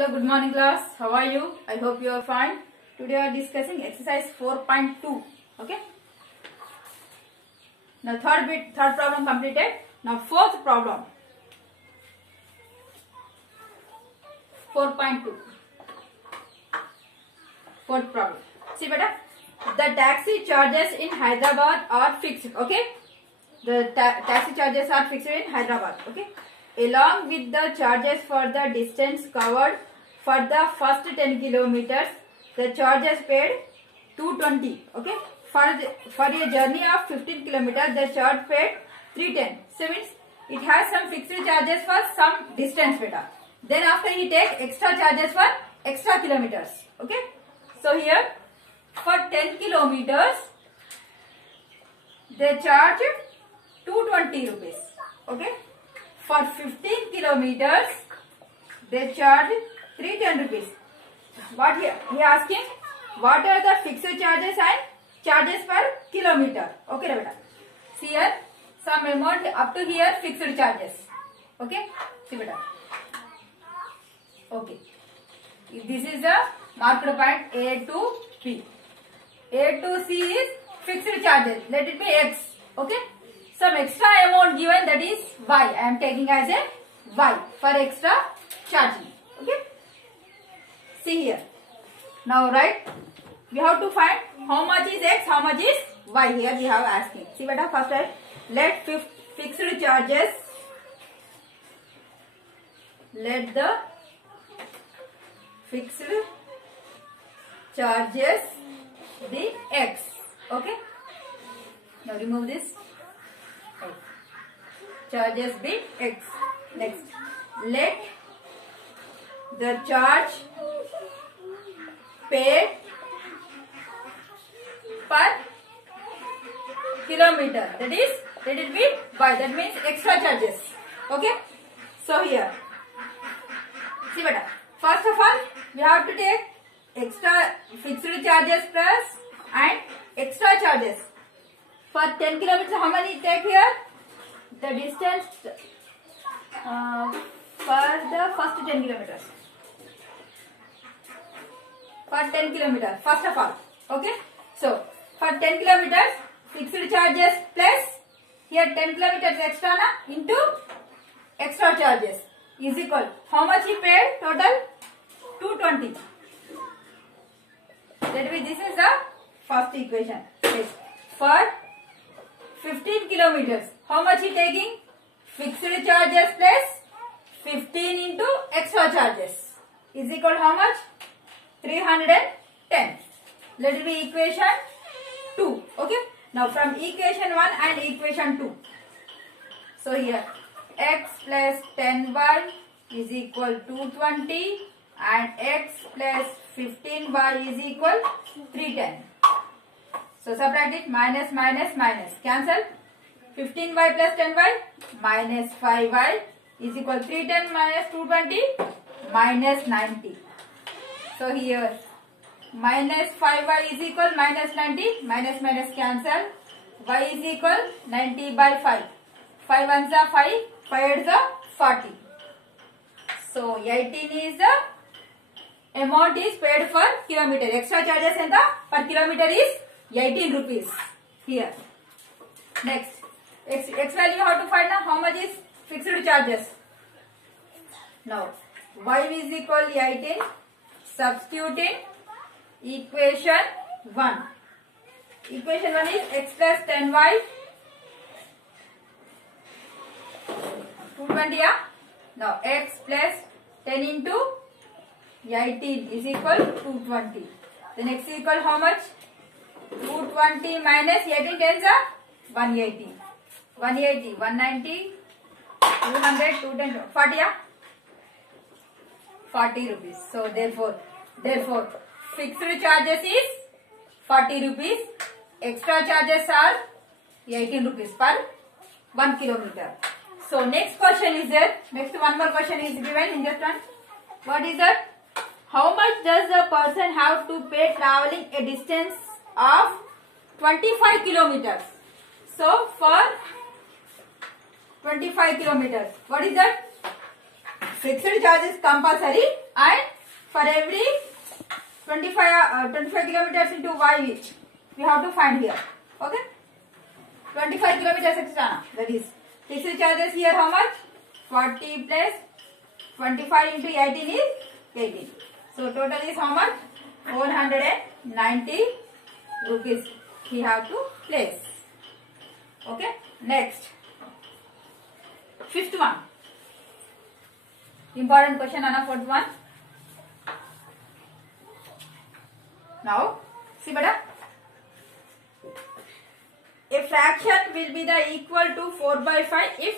Hello, good morning class. How are you? I hope you are fine. Today we are discussing exercise 4.2. Okay. Now third problem completed. Now fourth problem. 4.2. Fourth problem. See beta. The taxi charges in Hyderabad are fixed. Okay. The taxi charges are fixed in Hyderabad. Okay. Along with the charges for the distance covered for the first 10 kilometers, the charges paid 220. Okay. For a journey of 15 kilometers, the charge paid 310. So means it has some fixed charges for some distance beta. Then after he take extra charges for extra kilometers. Okay. So here for 10 kilometers, they charge 220 rupees. Okay. For 15 kilometers, they charge 310 rupees. What he asking? What are the fixed charges and charges per kilometer? Okay, beta. See here, some amount up to here fixed charges. Okay, see beta. Okay, this is the marked point A to B. A to C is fixed charges. Let it be X. Okay. Some extra amount given, that is Y. I am taking as a Y for extra charging. Okay. See here. Now right, we have to find how much is X, how much is Y. Here we have asking. See beta, first I let fixed charges. Let the fixed charges be X. Okay. Now remove this. Charges be X. Next, let the charge paid per kilometer, that is, let it be Y. That means extra charges. Okay. So here, see beta. First of all, we have to take extra fixed charges plus and extra charges. For 10 kilometers, how many take here? The distance for the first 10 kilometers. For 10 kilometers, first of all. Okay. So, for 10 kilometers, fixed charges plus here 10 kilometers extra na into extra charges is equal. How much he paid total? 220. That means this is the first equation. Yes. For 15 kilometers, how much he taking? Fixed charges plus 15 into extra charges is equal how much? 310. Let it be equation 2. Okay. Now from equation 1 and equation 2. So here x plus 10y is equal 220 and x plus 15y is equal 310. So subtract it, minus, minus, minus. Cancel. 15y plus 10y minus 5y is equal 310 minus 220 minus 90. So here minus 5y is equal minus 90. Minus minus cancel. Y is equal 90 by 5. 5 ones are 5. 5 8s are 40. So 18 is the amount is paid for kilometer. Extra charges and the per kilometer is 18 rupees here. Next, X value you have to find out how much is fixed charges. Now, Y is equal 18. Substituting equation 1. Equation 1 is X plus 10Y. 220, yeah? Now, X plus 10 into 18 is equal 220. Then X is equal how much? 220 minus 18 tens are 180. 180, 190, 200, 210, 40, yeah? 40 rupees. So therefore, fixed charges is 40 rupees. Extra charges are 18 rupees per 1 kilometer. So next question is there. Next one more question is given in this one. What is that? How much does the person have to pay traveling a distance of 25 kilometers? So for 25 kilometers, what is that? fixed charge is compulsory, and for every 25 kilometers into y we have to find here. Okay, 25 kilometers extra. That is fixed charges here. How much? 40 plus 25 into 18 is 18. So total is how much? 490 rupees we have to place. Okay. Next, fifth one. Important question, Anna. Fourth one. Now, see, beta. A fraction will be the equal to 4/5 if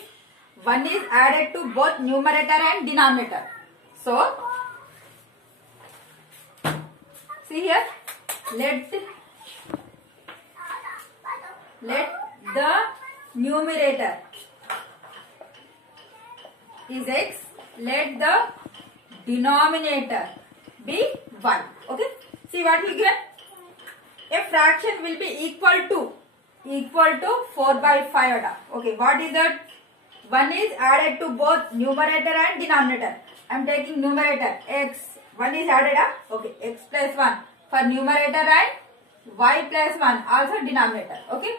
1 is added to both numerator and denominator. So, see here, let the numerator is x, let the denominator be 1. Okay. See what we get? A fraction will be equal to 4/5. Okay. What is that? 1 is added to both numerator and denominator. I am taking numerator x. 1 is added up. Okay. X plus 1 for numerator and y plus 1 also denominator. Okay.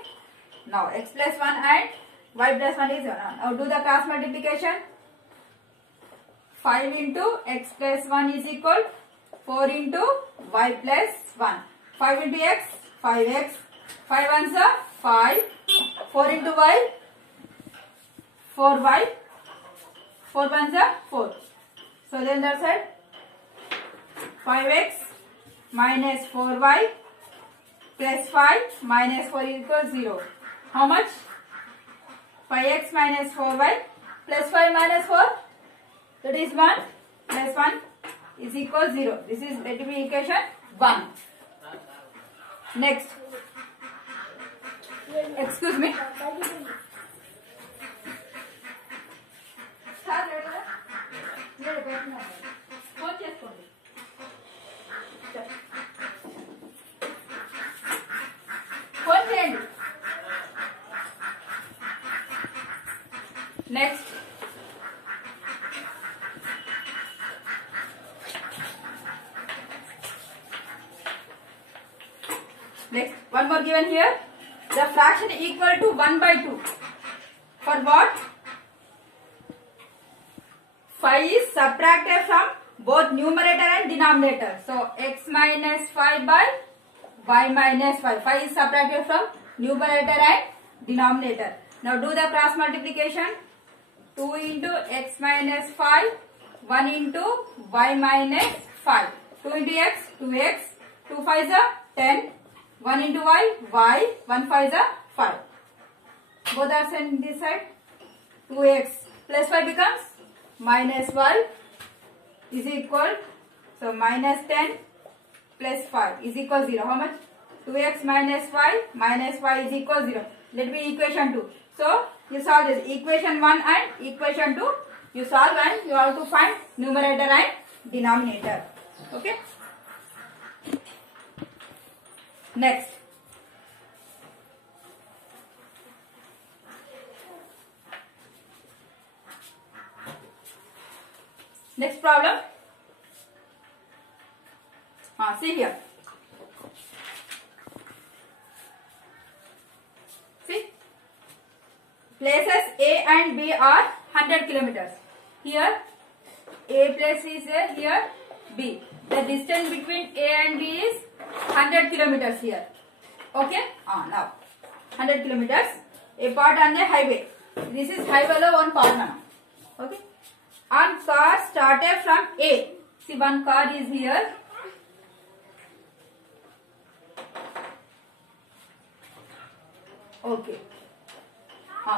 Now x plus 1 and y plus 1 is 1. Now do the cross multiplication. 5 into x plus 1 is equal 4 into y plus 1. 5 into x, 5x. 5 ones are 5. 4 into y, 4y. 4 ones are 4. So then that's it. 5x minus 4y plus 5 minus 4 is equal 0. How much? 5x minus 4y plus 5 minus 4. That is 1 plus 1 is equal 0. This is let it be equation 1. Next. Excuse me. Next. Next, one more given here. The fraction equal to 1/2. For what? 5 is subtracted from both numerator and denominator. So, x minus 5 by y minus 5. 5 is subtracted from numerator and denominator. Now, do the cross multiplication. 2 into x minus 5. 1 into y minus 5. 2 into x, 2x. 2 5s are 10. 1 into y, 1 5s are 5. Both are sent this side. 2x plus 5 becomes minus y is equal. So minus 10 plus 5 is equal 0. How much? 2x minus y is equal 0. Let me equation 2. So you solve this equation 1 and equation 2. You solve and you have to find numerator and denominator. Okay. Next. Next problem. See here. See. Places A and B are 100 kilometers. Here A place is there, here B. The distance between A and B is 100 kilometers here. Okay. Now 100 kilometers. A part on the highway. This is highway lo one part now. Okay. And car started from A. See, one car is here. Okay.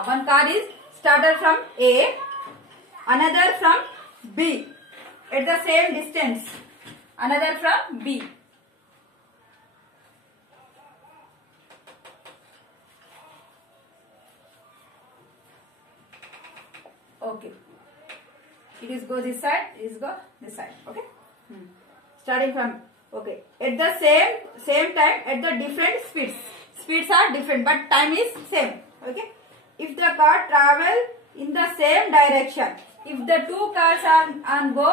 One car is started from A, another from B at the same distance, another from B. Okay. It is go this side, it is go this side. Okay. Starting from, okay, at the same time at the different speeds. Speeds are different but time is same. Okay. If the car travel in the same direction, if the two cars are on go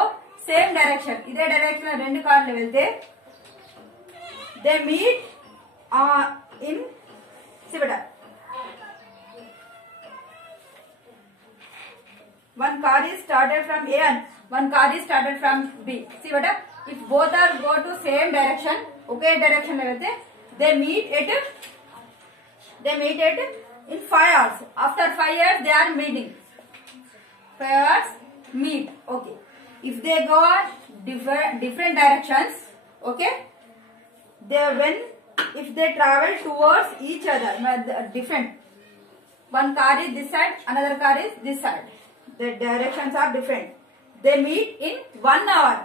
same direction, ఇదే direction లో రెండు కార్లు వెళ్తే they meet in see beta one car is started from A and one car is started from B. See beta, if both are go to same direction, okay direction lo velte they meet at in 5 hours. After 5 years they are meeting. 5 hours meet. Okay. If they go on different directions, okay, if they travel towards each other, different. One car is this side, another car is this side. The directions are different. They meet in 1 hour.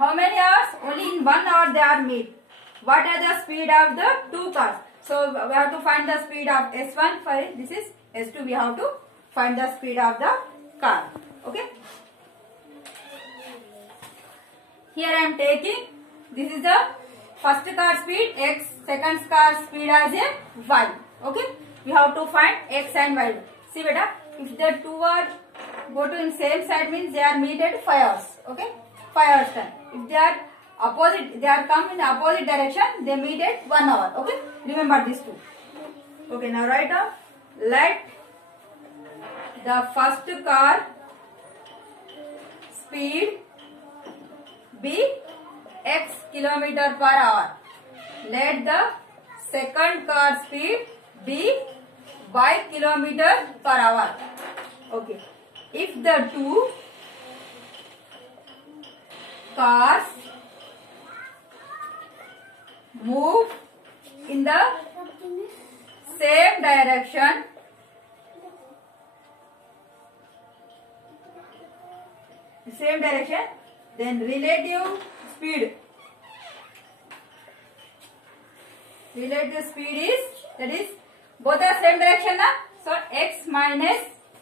How many hours? Only in 1 hour they are meet. What are the speed of the two cars? So we have to find the speed of S1. This is S2. We have to find the speed of the car. Okay. Here I am taking, this is the first car speed X, second car speed as a Y. Okay. We have to find X and Y. See beta, if the two are go to in same side means they are meet at 5 hours. Okay. 5 hours time. If they are opposite, they are come in the opposite direction, they meet at 1 hour. Okay. Remember these two. Okay. Now write down, let the first car speed be X kilometer per hour. Let the second car speed be Y kilometer per hour. Okay. If the two cars move in the same direction, then relative speed is, that is both are same direction na, so X minus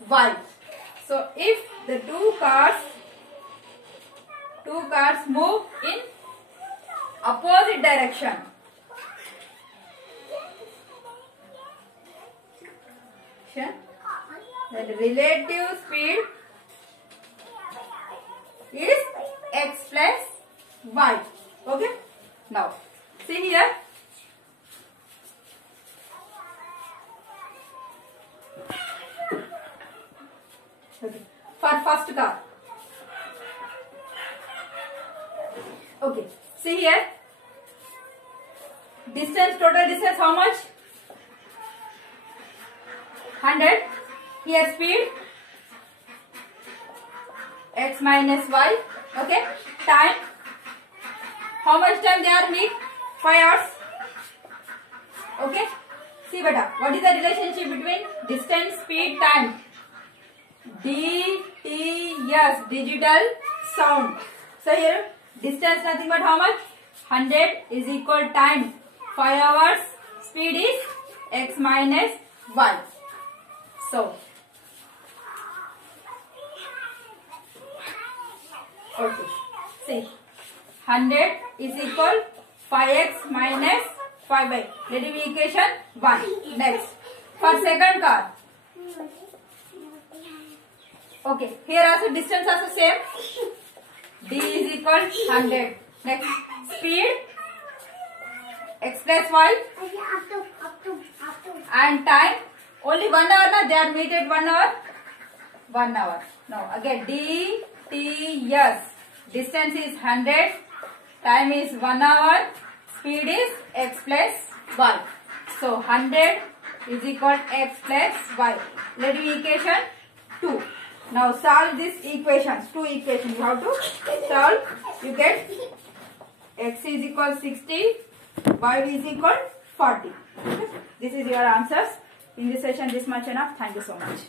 Y. So if the two cars move in opposite direction, then relative speed is X plus Y. Okay. Now see here, okay, for first car. Okay, see here, distance, total distance how much? 100. Here speed X minus Y. Okay. Time, how much time they are meet? 5 hours. Okay. See beta, what is the relationship between distance, speed, time? DTS, digital sound. So here distance nothing but how much? 100 is equal time 5 hours, speed is X minus Y. So okay, see 100 is equal 5x minus 5y. Let it be equation 1. Next, for second car. Okay, here also distance also same. D is equal 100. Next, speed X plus Y and time only 1 hour na, they are meet at 1 hour. 1 hour. Now again DTS, distance is 100, time is 1 hour, speed is X plus Y. So 100 is equal X plus Y. Let it be equation 2. Now solve these equations, two equations you have to solve. You get X is equal 60, Y is equal 40. This is your answers. In this session this much enough. Thank you so much.